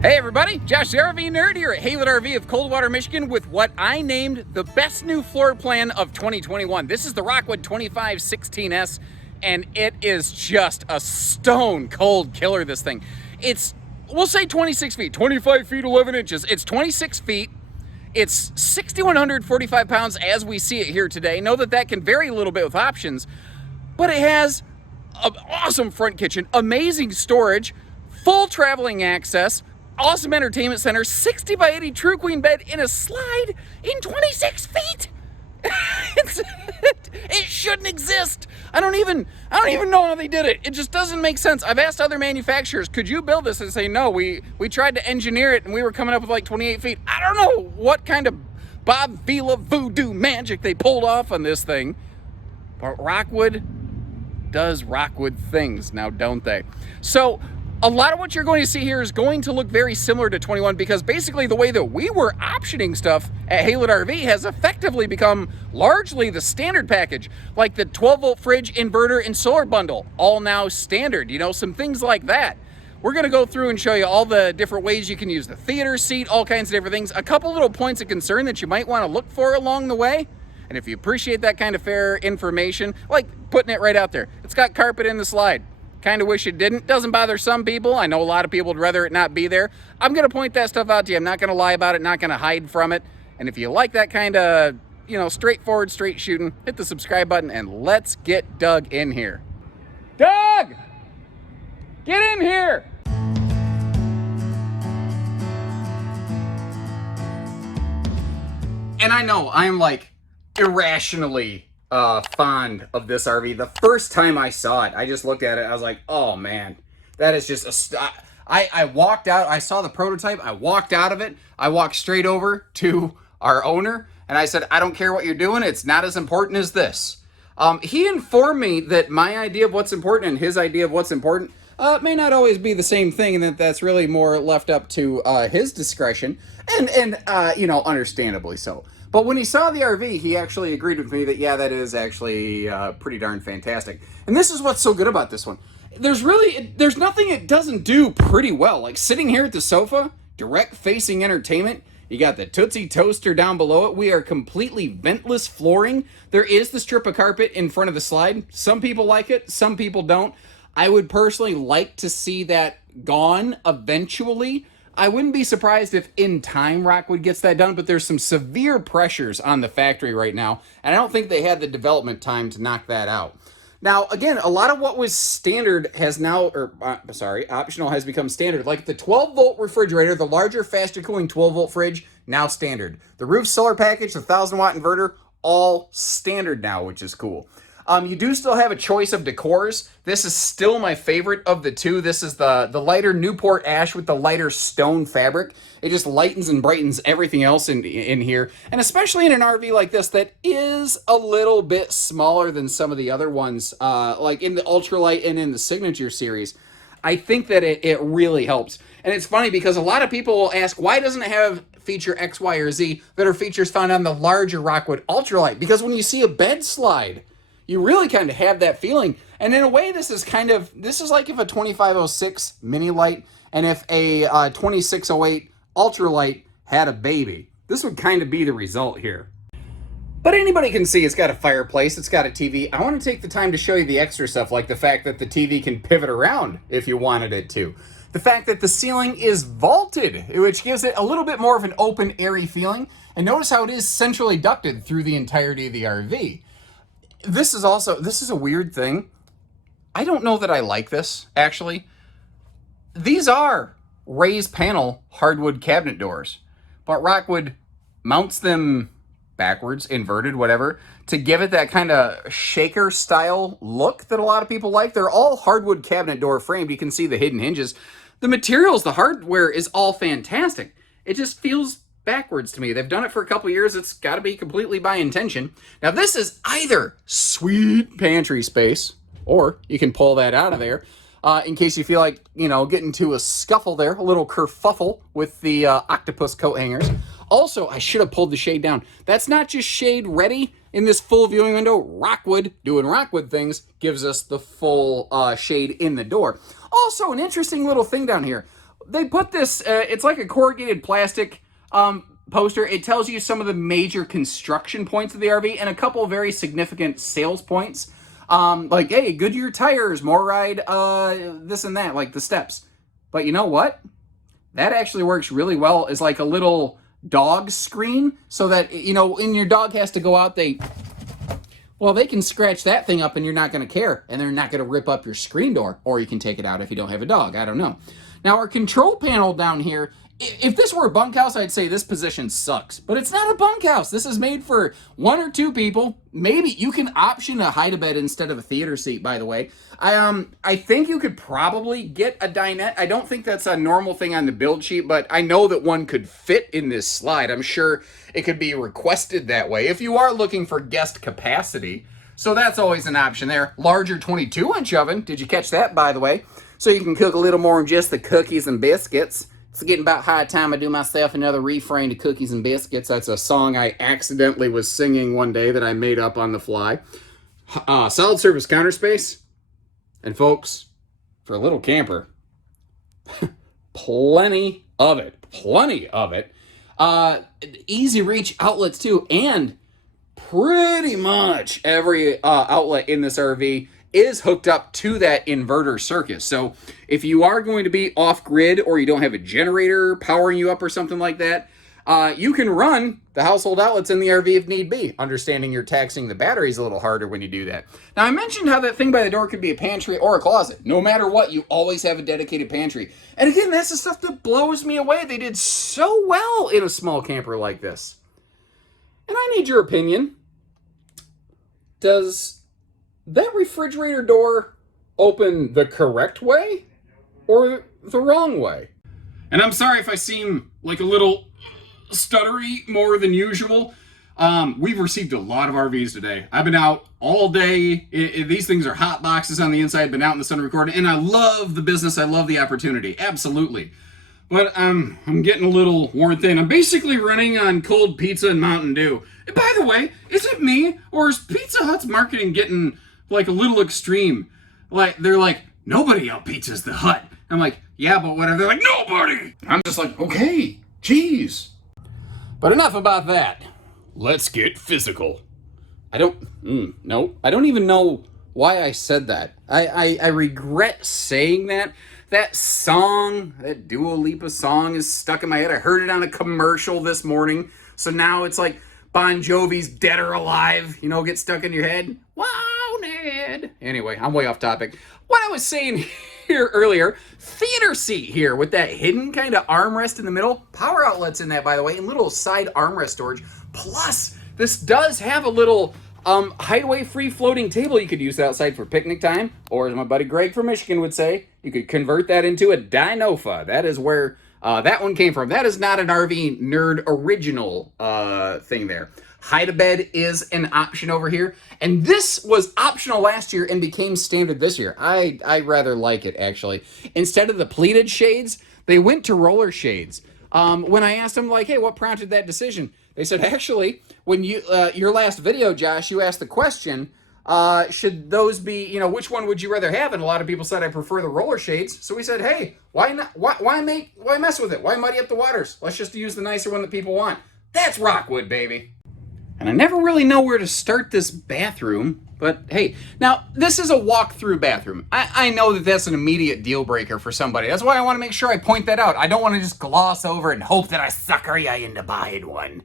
Hey everybody, Josh the RV Nerd here at Haylett RV of Coldwater, Michigan with what I named the best new floor plan of 2021. This is the Rockwood 2516S and it is just a stone cold killer, this thing. It's, we'll say 26 feet, 25 feet 11 inches. It's 26 feet. It's 6,145 pounds as we see it here today. Know that that can vary a little bit with options, but it has an awesome front kitchen, amazing storage, full traveling access, awesome entertainment center, 60 by 80 True Queen bed in a slide in 26 feet. It shouldn't exist. I don't even know how they did it. It just doesn't make sense. I've asked other manufacturers, could you build this? And say, no, we tried to engineer it and we were coming up with like 28 feet. I don't know what kind of Bob Vila voodoo magic they pulled off on this thing, but Rockwood does Rockwood things now, don't they? So a lot of what you're going to see here is going to look very similar to 21 because basically the way that we were optioning stuff at Haylett RV has effectively become largely the standard package, like the 12-volt fridge, inverter, and solar bundle, all now standard, you know, some things like that. We're going to go through and show you all the different ways you can use the theater seat, all kinds of different things, a couple little points of concern that you might want to look for along the way. And if you appreciate that kind of fair information, like putting it right out there, it's got carpet in the slide. Kind of wish it didn't. Doesn't bother some people. I know a lot of people would rather it not be there. I'm going to point that stuff out to you. I'm not going to lie about it, not going to hide from it. And if you like that kind of, you know, straightforward, straight shooting, hit the subscribe button and let's get Doug in here. Doug! Get in here! And I know I'm like irrationally fond of this RV. The first time I saw it, I just looked at it, I was like, oh man, that is just I walked out, I saw the prototype, I walked out of it, I walked straight over to our owner, and I said, I don't care what you're doing, it's not as important as this. He informed me that my idea of what's important and his idea of what's important may not always be the same thing, and that's really more left up to his discretion, and you know, understandably so. But when he saw the RV, he actually agreed with me that, yeah, that is actually pretty darn fantastic. And this is what's so good about this one. There's nothing it doesn't do pretty well. Like sitting here at the sofa, direct facing entertainment, you got the Tootsie Toaster down below it. We are completely ventless flooring. There is the strip of carpet in front of the slide. Some people like it, some people don't. I would personally like to see that gone eventually. I wouldn't be surprised if in time Rockwood gets that done, but there's some severe pressures on the factory right now, and I don't think they had the development time to knock that out. Now, again, a lot of what was standard has now, optional has become standard. Like the 12-volt refrigerator, the larger, faster cooling 12-volt fridge, now standard. The roof solar package, the 1,000-watt inverter, all standard now, which is cool. You do still have a choice of decors. This is still my favorite of the two. This is the lighter Newport ash with the lighter stone fabric. It just lightens and brightens everything else in here. And especially in an RV like this that is a little bit smaller than some of the other ones, like in the Ultralite and in the Signature series. I think that it really helps. And it's funny because a lot of people will ask, why doesn't it have feature X, Y, or Z that are features found on the larger Rockwood Ultralite? Because when you see a bed slide, you really kind of have that feeling. And in a way, this is like if a 2506 Mini Lite and if a 2608 Ultralite had a baby. This would kind of be the result here. But anybody can see it's got a fireplace, it's got a TV. I want to take the time to show you the extra stuff, like the fact that the TV can pivot around if you wanted it to. The fact that the ceiling is vaulted, which gives it a little bit more of an open, airy feeling. And notice how it is centrally ducted through the entirety of the RV. This is a weird thing. I don't know that I like this, actually. These are raised panel hardwood cabinet doors, but Rockwood mounts them backwards, inverted, whatever, to give it that kind of shaker style look that a lot of people like. They're all hardwood cabinet door framed. You can see the hidden hinges. The materials, the hardware is all fantastic. It just feels backwards to me. They've done it for a couple years. It's got to be completely by intention. Now this is either sweet pantry space, or you can pull that out of there in case you feel like, you know, getting to a scuffle there, a little kerfuffle with the octopus coat hangers. Also, I should have pulled the shade down. That's not just shade ready in this full viewing window. Rockwood, doing Rockwood things, gives us the full shade in the door. Also, an interesting little thing down here. they put this, it's like a corrugated plastic poster. It tells you some of the major construction points of the RV and a couple of very significant sales points. Like, hey, Goodyear tires, more ride, this and that, like the steps. But you know what? That actually works really well as like a little dog screen, so that, you know, when your dog has to go out, they can scratch that thing up and you're not going to care, and they're not going to rip up your screen door, or you can take it out if you don't have a dog. I don't know. Now, our control panel down here, if this were a bunkhouse, I'd say this position sucks. But it's not a bunkhouse. This is made for 1 or 2 people. Maybe you can option a hide-a-bed instead of a theater seat, by the way. I think you could probably get a dinette. I don't think that's a normal thing on the build sheet, but I know that one could fit in this slide. I'm sure it could be requested that way if you are looking for guest capacity. So that's always an option there. Larger 22-inch oven. Did you catch that, by the way? So you can cook a little more than just the cookies and biscuits. It's getting about high time I do myself another refrain to Cookies and Biscuits. That's a song I accidentally was singing one day that I made up on the fly. Solid surface counter space. And folks, for a little camper, plenty of it. Plenty of it. Easy reach outlets too. And pretty much every outlet in this RV is hooked up to that inverter circuit. So if you are going to be off grid, or you don't have a generator powering you up or something like that, you can run the household outlets in the RV if need be, understanding you're taxing the batteries a little harder when you do that. Now, I mentioned how that thing by the door could be a pantry or a closet. No matter what, you always have a dedicated pantry. And again, that's the stuff that blows me away. They did so well in a small camper like this. And I need your opinion. Does that refrigerator door open the correct way or the wrong way? And I'm sorry if I seem like a little stuttery more than usual. We've received a lot of RVs today. I've been out all day. These things are hot boxes on the inside. Been out in the sun recording, and I love the business. I love the opportunity. Absolutely. But I'm getting a little worn thin. I'm basically running on cold pizza and Mountain Dew. And by the way, is it me, or is Pizza Hut's marketing getting like a little extreme? Like, they're like, nobody out pizzas the Hut. I'm like, yeah, but whatever. They're like, nobody. I'm just like, okay, geez. But enough about that. Let's get physical. I don't even know why I said that. I regret saying that. That song, that Dua Lipa song, is stuck in my head. I heard it on a commercial this morning. So now it's like Bon Jovi's Dead or Alive, you know, get stuck in your head. Wow, Ned. Anyway, I'm way off topic. What I was saying here earlier, theater seat here with that hidden kind of armrest in the middle. Power outlets in that, by the way, and little side armrest storage. Plus, this does have a little hideaway free floating table you could use outside for picnic time, or as my buddy Greg from Michigan would say, you could convert that into a dinofa. That is where that one came from. That is not an RV nerd original thing there. Hide-a-bed is an option over here, and this was optional last year and became standard this year. I rather like it, actually. Instead of the pleated shades, they went to roller shades. When I asked them, like, hey, what prompted that decision? They said, actually, when you your last video, Josh, you asked the question, should those be, you know, which one would you rather have? And a lot of people said I prefer the roller shades. So we said, hey, why not? Why mess with it? Why muddy up the waters? Let's just use the nicer one that people want. That's Rockwood, baby. And I never really know where to start this bathroom, but hey, now this is a walk-through bathroom. I know that that's an immediate deal breaker for somebody. That's why I want to make sure I point that out. I don't want to just gloss over and hope that I sucker you into buying one.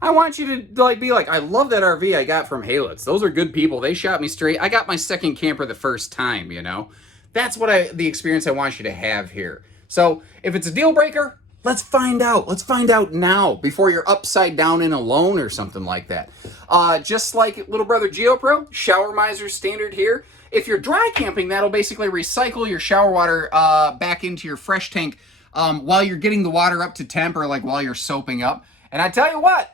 I want you to be like, I love that RV I got from Haylett. Those are good people. They shot me straight. I got my second camper the first time, you know. That's what the experience I want you to have here. So if it's a deal breaker, let's find out. Let's find out now before you're upside down and alone or something like that. Just like little brother GeoPro, shower miser standard here. If you're dry camping, that'll basically recycle your shower water back into your fresh tank while you're getting the water up to temp, or like while you're soaping up. And I tell you what,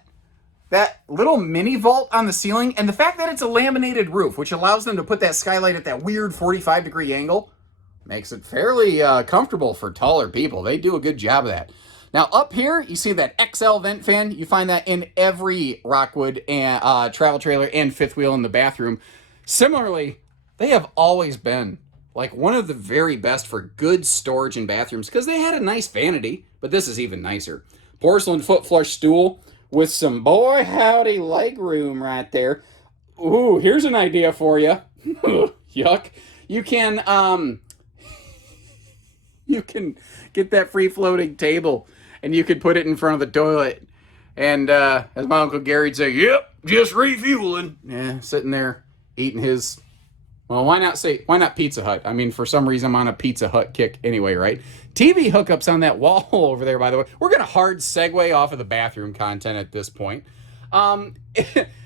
that little mini vault on the ceiling, and the fact that it's a laminated roof, which allows them to put that skylight at that weird 45-degree angle, makes it fairly comfortable for taller people. They do a good job of that. Now up here, you see that XL vent fan. You find that in every Rockwood and travel trailer and fifth wheel in the bathroom. Similarly, they have always been like one of the very best for good storage in bathrooms because they had a nice vanity, but this is even nicer. Porcelain foot flush stool with some boy howdy leg room right there. Ooh, here's an idea for you. Yuck. You can get that free floating table and you could put it in front of the toilet. And as my Uncle Gary'd say, yep, just refueling. Yeah, sitting there eating his, well, why not Pizza Hut? I mean, for some reason I'm on a Pizza Hut kick anyway, right? TV hookups on that wall over there, by the way. We're going to hard segue off of the bathroom content at this point. And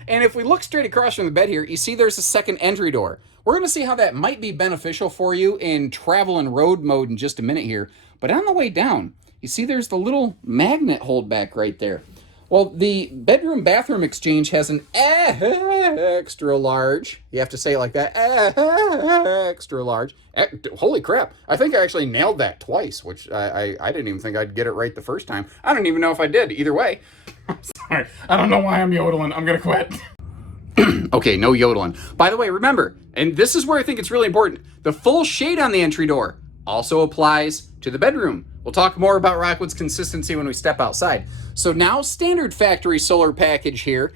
if we look straight across from the bed here, you see there's a second entry door. We're going to see how that might be beneficial for you in travel and road mode in just a minute here. But on the way down, you see there's the little magnet holdback right there. Well, the bedroom-bathroom exchange has an extra large. You have to say it like that. Extra large. Holy crap. I think I actually nailed that twice, which I didn't even think I'd get it right the first time. I don't even know if I did. Either way. I'm sorry. I don't know why I'm yodeling. I'm going to quit. Okay, no yodeling. By the way, remember, and this is where I think it's really important, the full shade on the entry door also applies to the bedroom. We'll talk more about Rockwood's consistency when we step outside. So now standard factory solar package here.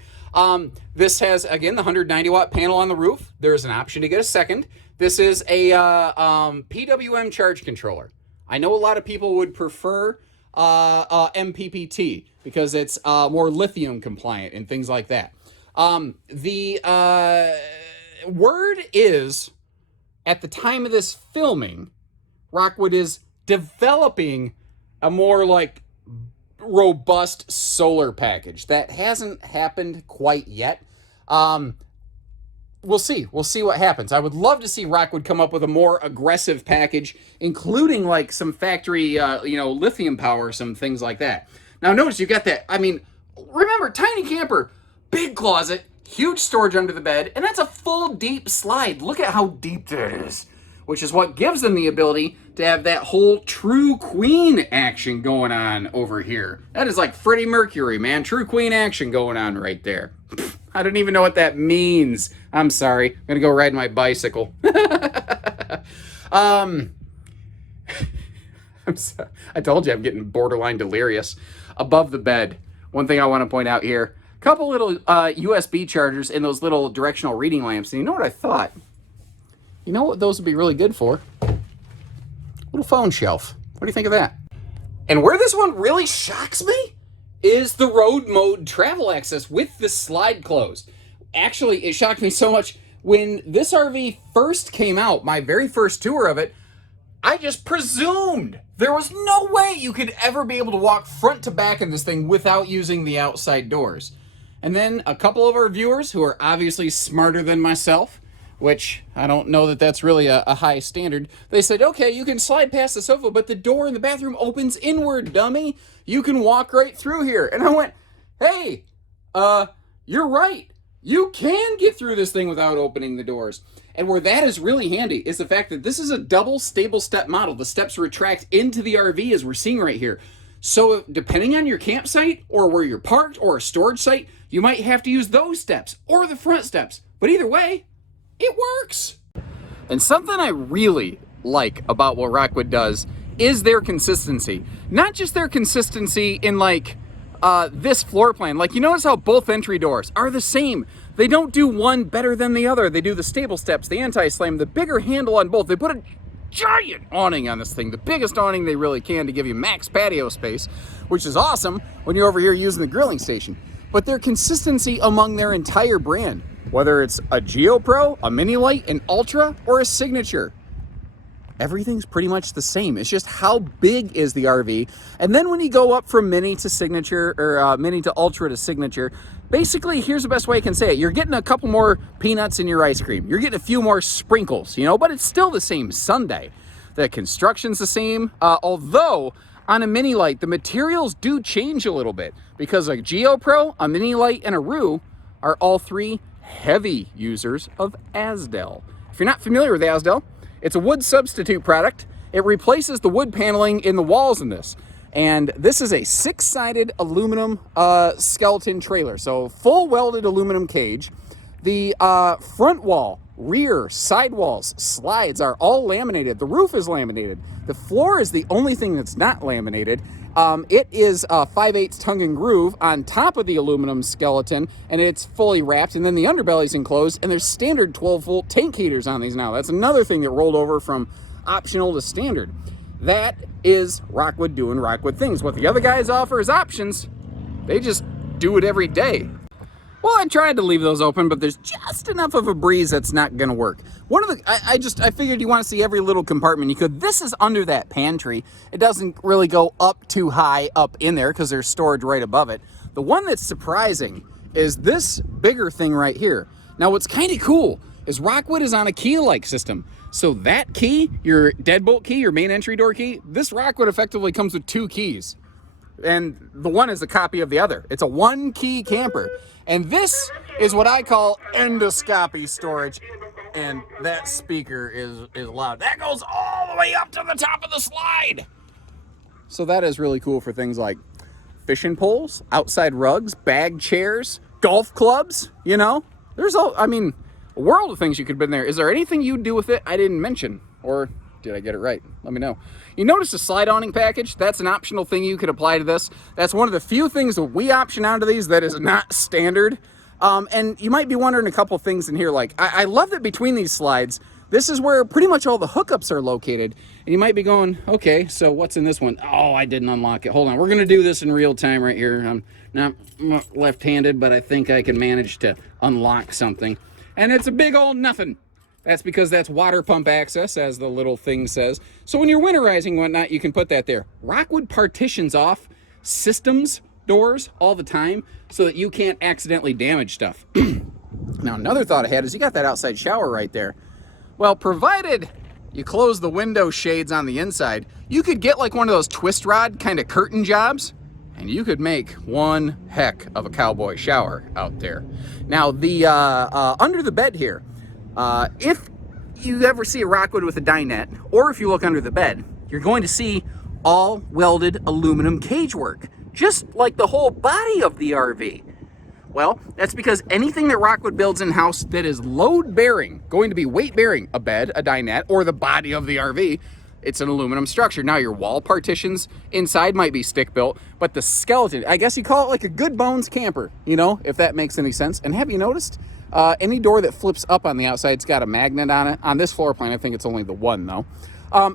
This has, again, the 190 watt panel on the roof. There's an option to get a second. This is a PWM charge controller. I know a lot of people would prefer MPPT because it's more lithium compliant and things like that. The word is, at the time of this filming, Rockwood is developing a more like robust solar package. That hasn't happened quite yet. We'll see. We'll see what happens. I would love to see Rockwood come up with a more aggressive package, including like some factory, lithium power, some things like that. Now notice you got that. I mean, remember, tiny camper, big closet, huge storage under the bed, and that's a full deep slide. Look at how deep that is, which is what gives them the ability to have that whole true queen action going on over here. That is like Freddie Mercury, man. True queen action going on right there. I don't even know what that means. I'm sorry. I'm gonna go ride my bicycle. I'm sorry. I told you I'm getting borderline delirious. Above the bed, one thing I want to point out here, a couple little USB chargers and those little directional reading lamps. And you know what I thought? You know what those would be really good for? Little phone shelf. What do you think of that? And where this one really shocks me is the road mode travel access with the slide closed. Actually, it shocked me so much when this RV first came out, my very first tour of it, I just presumed there was no way you could ever be able to walk front to back in this thing without using the outside doors. And then a couple of our viewers who are obviously smarter than myself, which I don't know that that's really a high standard, they said, okay, you can slide past the sofa, but the door in the bathroom opens inward, dummy. You can walk right through here. And I went, hey, you're right. You can get through this thing without opening the doors. And where that is really handy is the fact that this is a double stable step model. The steps retract into the RV as we're seeing right here. So depending on your campsite or where you're parked or a storage site, you might have to use those steps or the front steps. But either way, it works. And something I really like about what Rockwood does is their consistency. Not just their consistency in like this floor plan. Like, you notice how both entry doors are the same. They don't do one better than the other. They do the stable steps, the anti-slam, the bigger handle on both. They put a giant awning on this thing, the biggest awning they really can to give you max patio space, which is awesome when you're over here using the grilling station. But their consistency among their entire brand, whether it's a GeoPro, a Mini Lite, an Ultra, or a Signature, everything's pretty much the same. It's just how big is the RV. And then when you go up from Mini to Signature, or Mini to Ultra to Signature, basically, here's the best way I can say it. You're getting a couple more peanuts in your ice cream. You're getting a few more sprinkles, but it's still the same sundae. The construction's the same, although on a Mini Lite, the materials do change a little bit because a GeoPro, a Mini Lite, and a Roo are all three heavy users of Azdel. If you're not familiar with Azdel, it's a wood substitute product. It replaces the wood paneling in the walls in this. And this is a 6-sided aluminum skeleton trailer. So full welded aluminum cage. The front wall rear, sidewalls, slides are all laminated. The roof is laminated. The floor is the only thing that's not laminated. It is 5/8 tongue and groove on top of the aluminum skeleton, and it's fully wrapped, and then the underbelly's enclosed, and there's standard 12-volt tank heaters on these now. That's another thing that rolled over from optional to standard. That is Rockwood doing Rockwood things. What the other guys offer is options. They just do it every day. Well, I tried to leave those open, but there's just enough of a breeze that's not going to work. One of the, I figured you want to see every little compartment you could. This is under that pantry. It doesn't really go up too high up in there because there's storage right above it. The one that's surprising is this bigger thing right here. Now, what's kind of cool is Rockwood is on a key-like system. So that key, your deadbolt key, your main entry door key, this Rockwood effectively comes with 2 keys. And the one is a copy of the other. It's a 1-key camper. And this is what I call endoscopy storage. And that speaker is loud. That goes all the way up to the top of the slide. So that is really cool for things like fishing poles, outside rugs, bag chairs, golf clubs, you know. There's a world of things you could put in there. Is there anything you'd do with it I didn't mention? Or did I get it right? Let me know. You notice the slide awning package? That's an optional thing you could apply to this. That's one of the few things that we option onto these that is not standard. And you might be wondering a couple things in here. Like, I love that between these slides, this is where pretty much all the hookups are located. And you might be going, okay, so what's in this one? Oh, I didn't unlock it. Hold on. We're going to do this in real time right here. I'm not left-handed, but I think I can manage to unlock something. And it's a big old nothing. That's because that's water pump access, as the little thing says. So when you're winterizing and whatnot, you can put that there. Rockwood partitions off systems doors all the time so that you can't accidentally damage stuff. Now, another thought I had is you got that outside shower right there. Well, provided you close the window shades on the inside, you could get like one of those twist rod kind of curtain jobs, and you could make one heck of a cowboy shower out there. Now, the under the bed here, if you ever see a Rockwood with a dinette, or if you look under the bed, you're going to see all welded aluminum cage work, just like the whole body of the RV. Well, that's because anything that Rockwood builds in-house that is load-bearing, going to be weight-bearing, a bed, a dinette, or the body of the RV, it's an aluminum structure. Now, your wall partitions inside might be stick-built, but the skeleton, I guess you call it like a good bones camper, you know, if that makes any sense. And have you noticed? Any door that flips up on the outside's got a magnet on it. On this floor plan, I think it's only the one, though.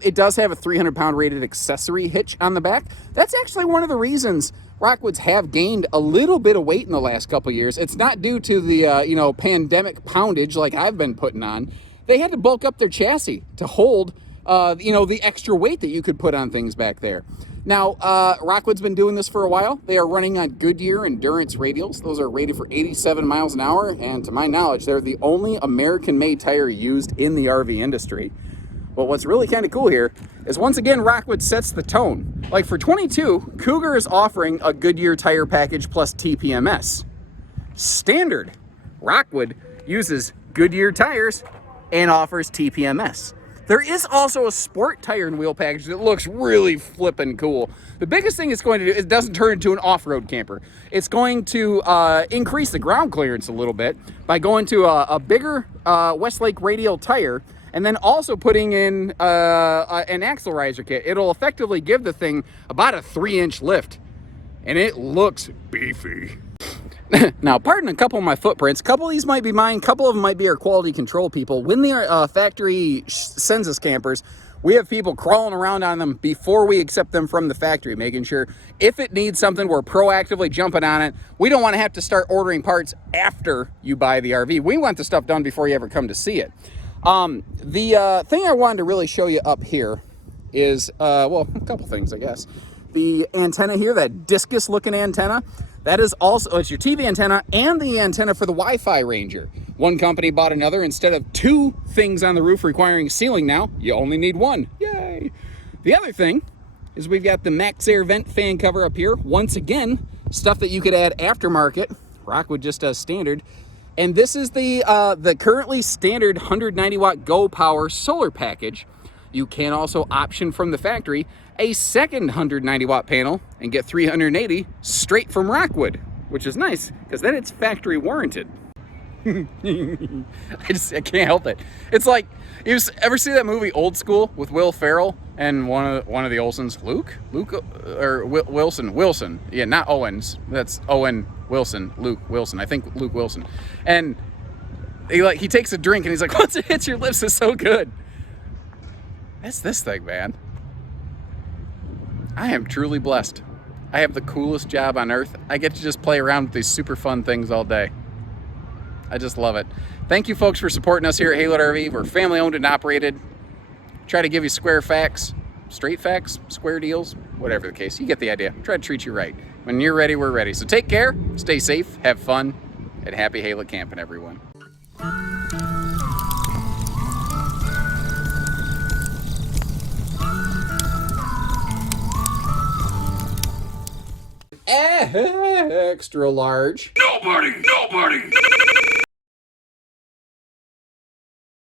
It does have a 300-pound rated accessory hitch on the back. That's actually one of the reasons Rockwoods have gained a little bit of weight in the last couple of years. It's not due to the, pandemic poundage like I've been putting on. They had to bulk up their chassis to hold, the extra weight that you could put on things back there. Now, Rockwood's been doing this for a while. They are running on Goodyear Endurance radials. Those are rated for 87 miles an hour, and to my knowledge, they're the only American-made tire used in the RV industry. But what's really kind of cool here is, once again, Rockwood sets the tone. Like for 22, Cougar is offering a Goodyear tire package plus TPMS. Standard, Rockwood uses Goodyear tires and offers TPMS. There is also a sport tire and wheel package that looks really flippin' cool. The biggest thing it's going to do is it doesn't turn into an off-road camper. It's going to increase the ground clearance a little bit by going to a bigger Westlake radial tire, and then also putting in an axle riser kit. It'll effectively give the thing about a 3-inch lift, and it looks beefy. Now, pardon a couple of my footprints. A couple of these might be mine. A couple of them might be our quality control people. When the factory sends us campers, we have people crawling around on them before we accept them from the factory, making sure if it needs something, we're proactively jumping on it. We don't want to have to start ordering parts after you buy the RV. We want the stuff done before you ever come to see it. The thing I wanted to really show you up here is, a couple things, I guess. The antenna here, that discus-looking antenna, that is also, it's your TV antenna and the antenna for the Wi-Fi Ranger. One company bought another. Instead of 2 things on the roof requiring sealing now, you only need 1. Yay! The other thing is we've got the Max Air vent fan cover up here. Once again, stuff that you could add aftermarket. Rockwood just does standard. And this is the currently standard 190-watt Go Power solar package. You can also option from the factory a second 190-watt panel and get 380 straight from Rockwood, which is nice because then it's factory warranted. I can't help it. It's like, you ever see that movie Old School with Will Ferrell and one of the Olsons? Luke or Wilson. Yeah, not Owens. That's Owen Wilson. Luke Wilson. I think Luke Wilson. And he takes a drink and he's like, once it hits your lips, it's so good. That's this thing, man. I am truly blessed. I have the coolest job on earth. I get to just play around with these super fun things all day. I just love it. Thank you folks for supporting us here at Haylett RV. We're family owned and operated. Try to give you square facts, straight facts, square deals, whatever the case. You get the idea. Try to treat you right. When you're ready, we're ready. So take care, stay safe, have fun, and happy Haylett camping, everyone. Extra large. Nobody.